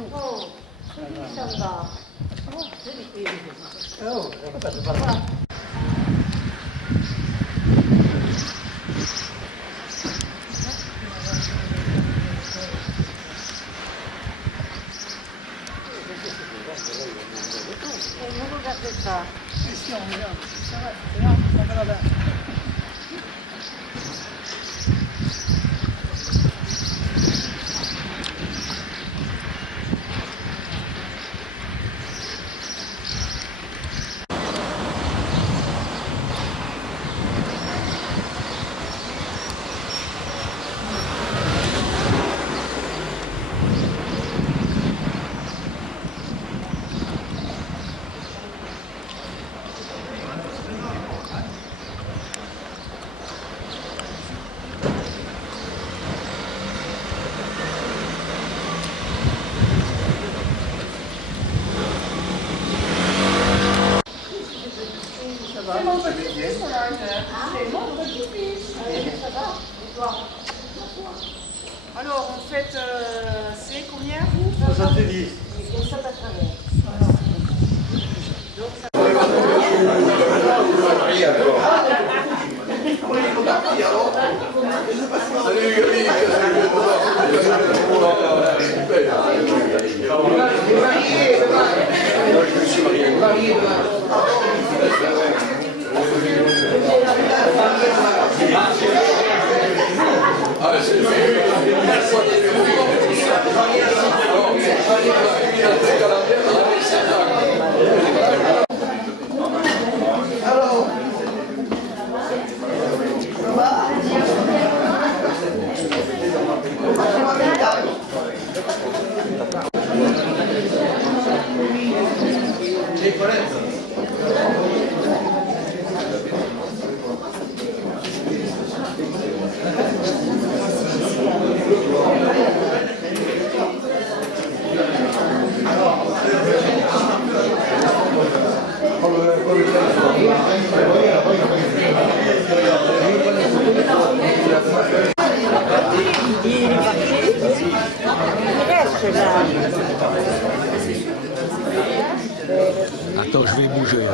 재밌다. 누구 같을까? C'est mon petit-fils, c'est mon petit-fils. Alors, en fait, c'est combien 70. Ça va travers. Attends, je vais bouger.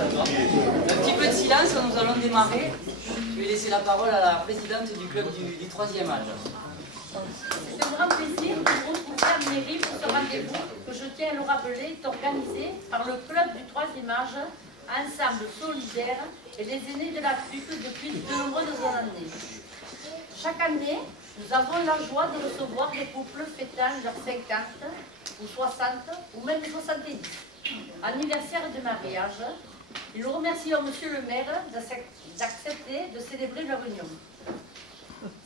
Un petit peu de silence, nous allons démarrer. Je vais laisser la parole à la présidente du club du 3e âge. C'est un grand plaisir de vous retrouver à Méry pour ce rendez-vous que je tiens à le rappeler est organisé par le club du 3e âge, ensemble solidaire et les aînés de l'Afrique depuis de nombreuses années. Chaque année, nous avons la joie de recevoir des couples fêtant leurs 50 ou 60 ou même 70 anniversaire de mariage. Et nous remercions Monsieur le maire d'accepter de célébrer leur union.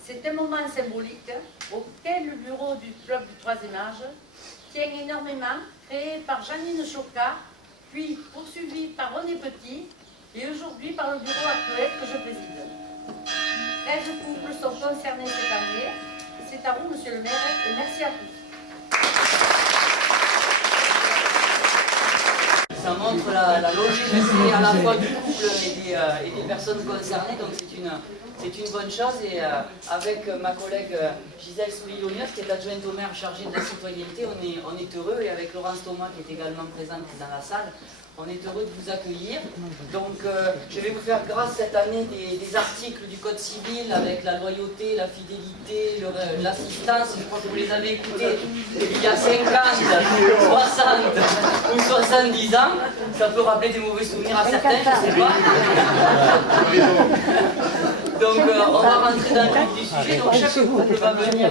C'est un moment symbolique auquel le bureau du club du 3e âge tient énormément, créé par Janine Choca, puis poursuivi par René Petit et aujourd'hui par le bureau actuel que je préside. 13 couples sont concernés cette année. C'est à vous, Monsieur le maire, et merci à tous. Ça montre la longévité à la fois du couple et des personnes concernées, donc c'est une bonne chose. Et avec ma collègue Gisèle Souillonios, qui est adjointe au maire chargée de la citoyenneté, on est heureux, et avec Laurence Thomas qui est également présente dans la salle, on est heureux de vous accueillir. Donc je vais vous faire grâce cette année des articles du Code civil avec la loyauté, la fidélité, l'assistance. Je crois que vous les avez écoutés il y a 50, 60 ou 70 ans. Ça peut rappeler des mauvais souvenirs à certains, je ne sais pas. Donc on va rentrer dans le vif du sujet. Donc chaque couple va venir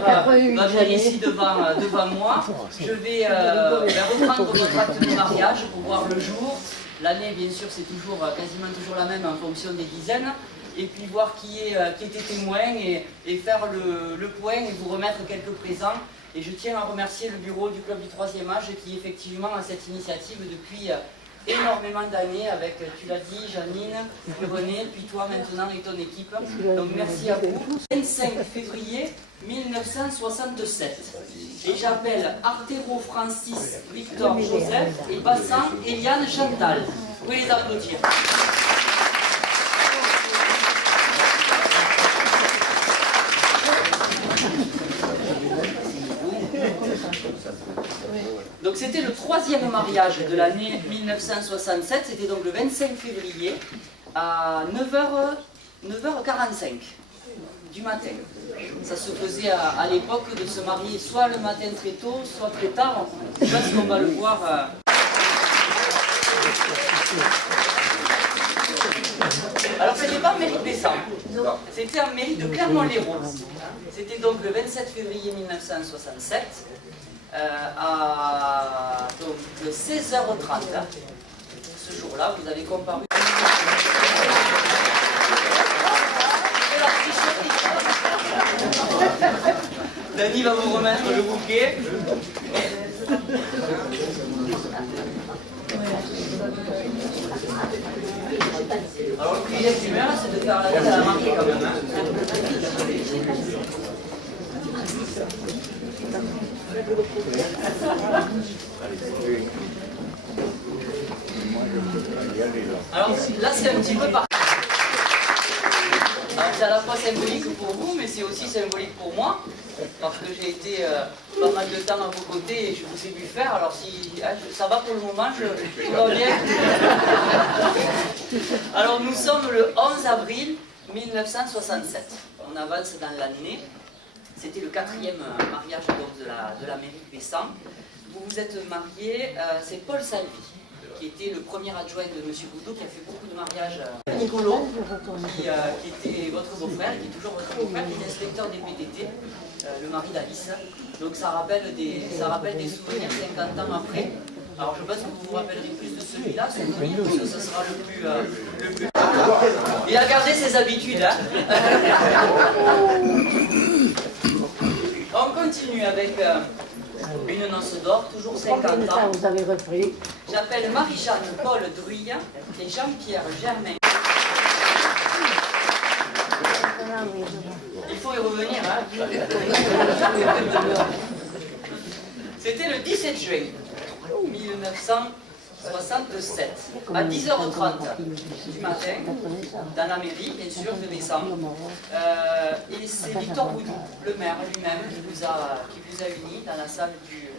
ici devant moi. Je vais reprendre votre acte de mariage pour voir le jour. L'année, bien sûr, c'est quasiment toujours la même en fonction des dizaines. Et puis voir qui était témoin et faire le point et vous remettre quelques présents. Et je tiens à remercier le bureau du Club du 3e âge qui effectivement a cette initiative depuis énormément d'années avec, tu l'as dit, Janine, puis René, puis toi maintenant et ton équipe. Donc merci à vous. 25 février 1967. Et j'appelle Artero Francis Victor Joseph et Bassan Eliane Chantal. Vous pouvez les applaudir. Donc c'était le 3e mariage de l'année 1967, c'était donc le 25 février à 9h45 du matin. Ça se faisait à l'époque de se marier soit le matin très tôt, soit très tard. Je pense qu'on va le voir. Alors ce n'était pas en mairie de Bessan, c'était en mairie de Clermont-Lérault. C'était donc le 27 février 1967. À donc, 16h30, ce jour-là, vous avez comparu. Dany va vous remettre le bouquet. Alors le privilège du maire, c'est de faire la tête à la mariée quand même. Alors là c'est un petit peu par... Alors c'est à la fois symbolique pour vous, mais c'est aussi symbolique pour moi, parce que j'ai été pas mal de temps à vos côtés et je vous ai vu faire. Alors si ça va pour le moment, tout va bien. Alors nous sommes le 11 avril 1967. On avance dans l'année. C'était le 4e mariage donc, de la mairie de Bessan. Vous vous êtes marié, c'est Paul Salvi, qui était le premier adjoint de M. Boudot, qui a fait beaucoup de mariages. Nicolo, qui était votre beau-frère, qui est toujours votre beau-frère, qui est inspecteur des PTT, le mari d'Alice. Donc ça rappelle des souvenirs 50 ans après. Alors je pense que vous vous rappellerez plus de celui-là, parce que ce sera le plus... Il a gardé ses habitudes, hein. On continue avec une noce d'or, toujours 50 ans. Vous avez repris. J'appelle Marie-Jeanne Paul Druille et Jean-Pierre Germain. Il faut y revenir, hein. C'était le 17 juin 1967, à 10h30 du matin, dans la mairie, bien sûr, de Bessan. Et c'est Victor Boudou, le maire lui-même, qui vous a unis dans la salle du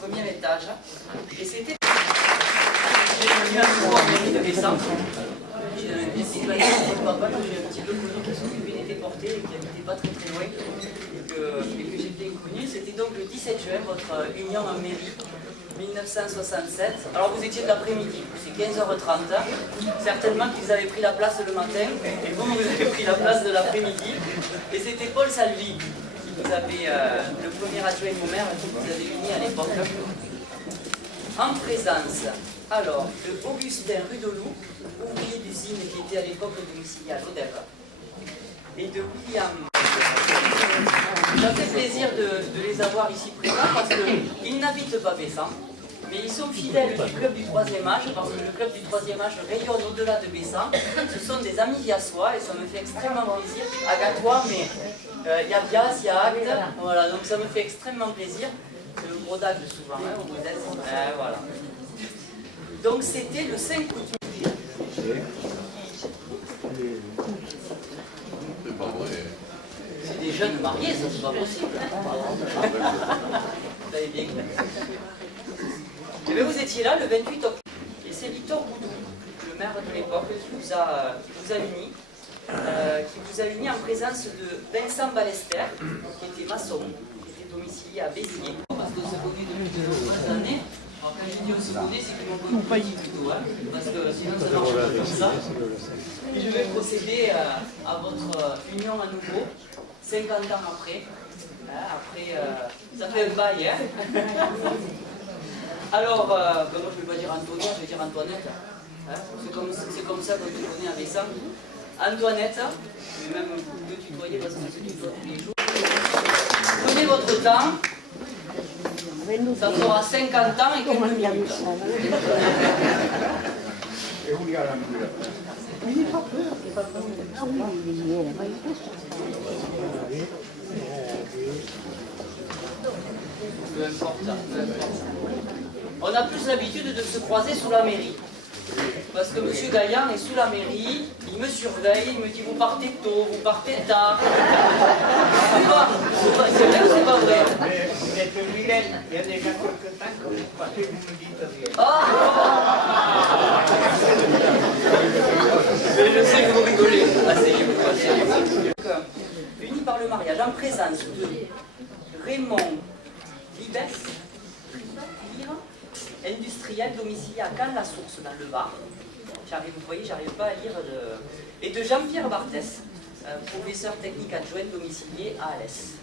premier étage. Et c'était... J'ai venu à nouveau en mairie de Bessan. J'ai un citoyen de papa que j'ai un petit peu connu, qui s'occupait des déportés et qui n'habitait pas très très loin, et que j'ai bien connu. C'était donc le 17 juin, votre union en mairie. 1967. Alors vous étiez de l'après-midi, c'est 15h30. Certainement qu'ils avaient pris la place le matin et vous avez pris la place de l'après-midi. Et c'était Paul Salvi qui vous avait, le premier adjoint au maire, qui vous avait uni à l'époque. En présence, alors, de Augustin Rudelou, ouvrier d'usine qui était à l'époque domicilié à l'Odève, et de William. Ça fait plaisir de les avoir ici présents parce qu'ils n'habitent pas Bessan, mais ils sont fidèles du club du 3e âge, parce que le club du 3e âge rayonne au-delà de Bessan. Ce sont des amis viaçois et ça me fait extrêmement plaisir. À Gatois, mais il y a Bias, il y a Agde, voilà, donc ça me fait extrêmement plaisir. C'est le brodage souvent, hein, au modeste. Voilà. Donc c'était le 5 août. C'est des jeunes mariés, ça c'est pas possible. Vous avez bien compris. Eh bien, vous étiez là le 28 octobre. Et c'est Victor Boudou, le maire de l'époque, qui vous a uni en présence de Vincent Ballester, qui était maçon, qui était domicilié à Béziers. Parce qu'on se connaît depuis de nombreuses années. Alors quand je dis on se connaît, c'est qu'ils m'ont connu plutôt, hein, parce que sinon ça marche pas comme ça. Et je vais procéder à votre union à nouveau, 50 ans après. Ça fait un bail, hein. Alors, moi je ne vais pas dire Antonia, je vais dire Antoinette. Hein. C'est comme ça qu'on te connaît à Bessan. Antoinette, je vais même vous tutoyer parce que c'est tutoie tous les jours. Prenez votre temps. Ça fera 50 ans et quelques minutes. Peu importe. On a plus l'habitude de se croiser sous la mairie. Parce que M. Gaillan est sous la mairie, il me surveille, il me dit vous partez tôt, vous partez tard. C'est vrai ou c'est pas vrai? Mais vous êtes vilaine, il y a déjà quelques temps que vous partez, vous me dites rien. Mais je sais que vous rigolez. Asseyez-vous, asseyez-vous. Unis par le mariage, en présence de Raymond Libes, industriel domicilié à Cannes-la-Source dans le Var. Vous voyez, j'arrive pas à lire. Et de Jean-Pierre Barthès, professeur technique adjoint domicilié à Alès.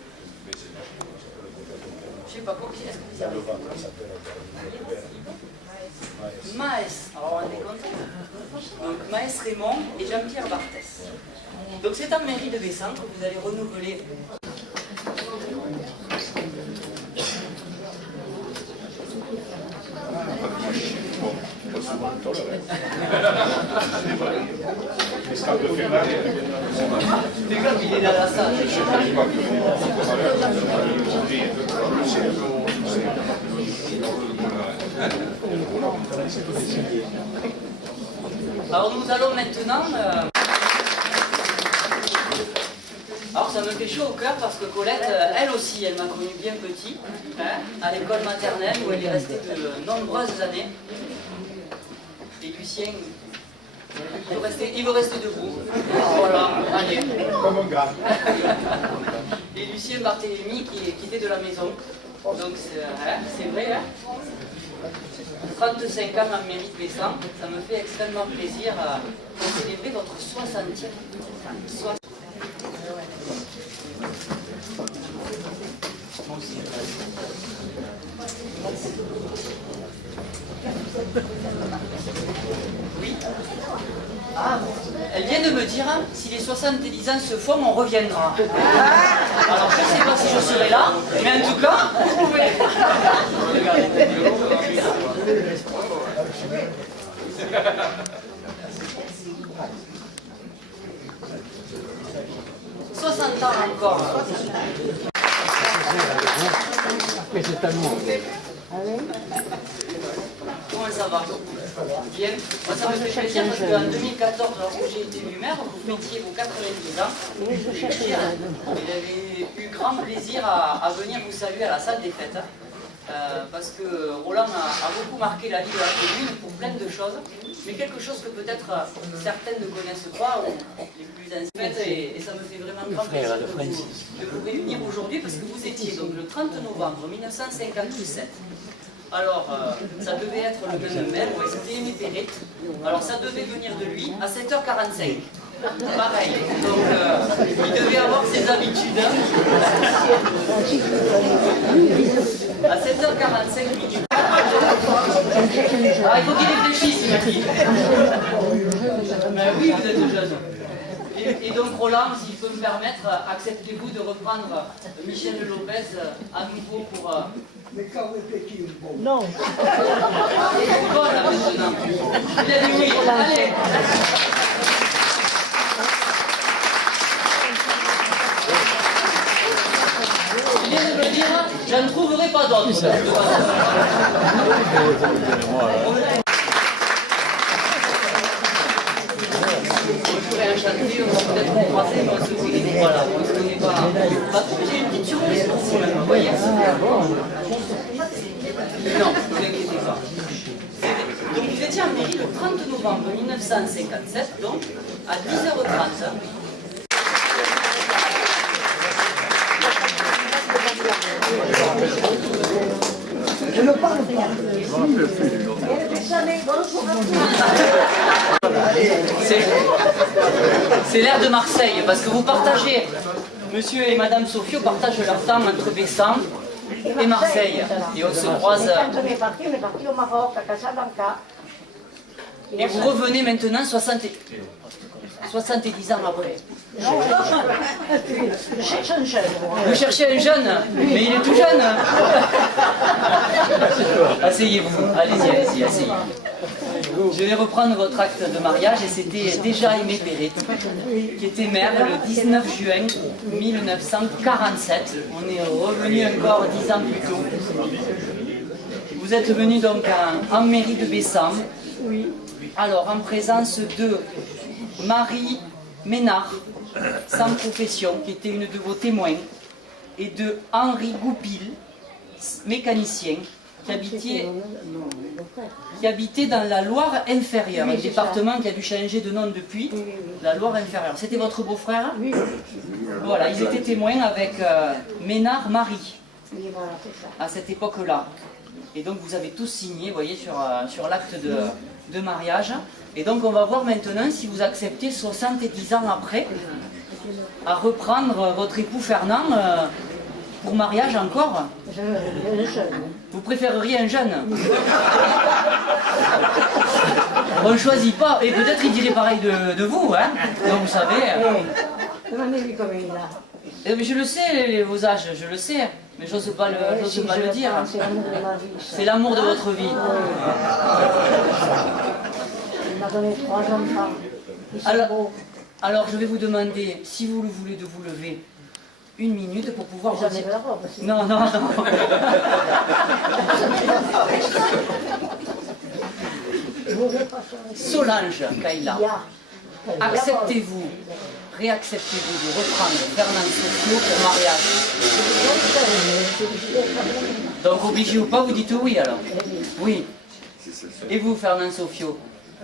Je sais pas quoi, est-ce que vous y arrivez? Maës, alors on est content. Donc Maës Raymond et Jean-Pierre Barthès. Donc c'est en mairie de Bessan que vous allez renouveler. C'est comme il est dans la salle. Alors nous allons maintenant... Alors ça me fait chaud au cœur parce que Colette, elle aussi, elle m'a connu bien petit, hein, à l'école maternelle où elle est restée de nombreuses années. Et Lucien, il veut rester debout. Voilà, allez. Comme un gars. Et Lucien Barthélémy qui est quitté de la maison. Donc c'est vrai, hein. 35 ans en mairie de Bessan, ça me fait extrêmement plaisir de célébrer votre 60e. Oui. Ah, elle vient de me dire, hein, si les 70 ans se font, on reviendra. Alors je ne sais pas si je serai là, mais en tout cas, vous pouvez. Regardez. 60 ans encore. Mais c'est tellement. Comment ça va? Bien. Moi, ça me fait plaisir parce qu'en 2014, lorsque j'ai été élu maire, vous fêtiez vos 90 ans. Il avait eu grand plaisir à venir vous saluer à la salle des fêtes. Parce que Roland a beaucoup marqué la vie de la commune pour plein de choses, mais quelque chose que peut-être certaines ne connaissent pas, ou les plus anciennes, et ça me fait vraiment grand plaisir de vous réunir aujourd'hui, parce que vous étiez donc le 30 novembre 1957. Alors, ça devait être le même maire, c'était Aimé Perret. Alors, ça devait venir de lui à 7h45. Pareil, donc il devait avoir ses habitudes. Hein. À 7h45 minutes. Ah, il faut qu'il réfléchisse, il m'a dit. Mais oui, vous êtes jeune. Et donc, Roland, si je peux me permettre, acceptez-vous de reprendre Michel Lopez à nouveau pour... Mais quand vous étiez bon. Non. Et bon, là, maintenant. Il a dit oui, allez. Il vient de me dire, je ne trouverai pas d'autres. pourrait enchanter, on va peut-être vous croiser, mais on se connaît, voilà, on se connaît pas. Bah, j'ai une petite surprise pour vous, même, vous voyez. Non, ne vous inquiétez pas. Donc vous étiez en mairie le 30 novembre 1957, donc à 10h30. Je me parle bien. C'est l'air de Marseille, parce que vous partagez, monsieur et madame Sofio partagent leur temps entre Bessan et Marseille. Et on se croise. Quand on est parti au Maroc, à Casablanca. Et vous revenez maintenant 70 ans après. Je cherche un jeune. Vous cherchez un jeune, mais il est tout jeune. Asseyez-vous, allez-y, asseyez-vous. Je vais reprendre votre acte de mariage et c'était déjà Aimé Perret, qui était maire le 19 juin 1947. On est revenu encore 10 ans plus tôt. Vous êtes venu donc en mairie de Bessan. Oui. Alors, en présence de Marie Ménard, sans profession, qui était une de vos témoins, et de Henri Goupil, mécanicien, qui habitait dans la Loire inférieure, un département qui a dû changer de nom depuis, la Loire inférieure. C'était votre beau-frère? Oui. Voilà, ils étaient témoins avec Ménard Marie, Oui, voilà, c'est ça. à cette époque-là. Et donc vous avez tous signé, vous voyez, sur l'acte de mariage. Et donc on va voir maintenant si vous acceptez 70 ans après à reprendre votre époux Fernand pour mariage encore. Je jeune. Vous préféreriez un jeune? On ne choisit pas, et peut-être il dirait pareil de vous, hein. Donc vous savez... Demandez-lui comme il a. Mais je le sais, vos âges, je le sais, mais j'ose pas le dire. C'est l'amour de ma vie. Ça. C'est l'amour de votre vie. Il m'a donné 3 enfants. Ils sont beaux. Alors je vais vous demander, si vous le voulez, de vous lever 1 minute pour pouvoir... J'enlève la robe. Non, non, non. Solange Kaila, acceptez-vous, réacceptez-vous de reprendre Fernand Sofio pour mariage? Donc obligé ou pas, vous dites oui alors? Oui. Et vous, Fernand Sofio,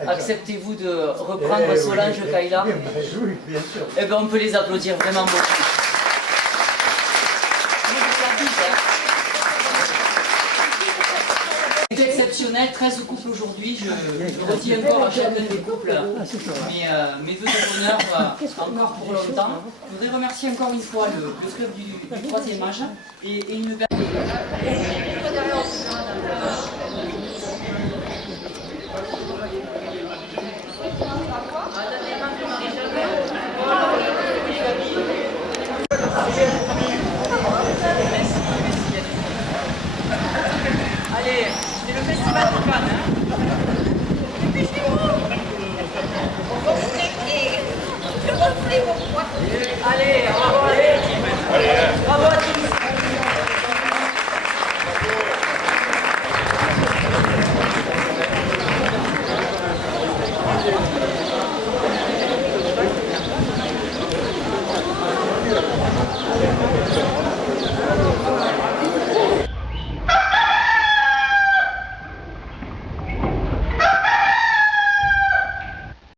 acceptez-vous de reprendre Solange Kaila? Oui, bien sûr. Eh bien, on peut les applaudir vraiment beaucoup. C'est exceptionnel, 13 couples aujourd'hui. Je redis encore à chacun des couples mes vœux de bonheur encore pour longtemps. Je voudrais remercier encore une fois le club du 3e âge et une belle... Allez, c'est le festival de Cannes. Allez, bravo à l'équipe. Bravo à tout le monde.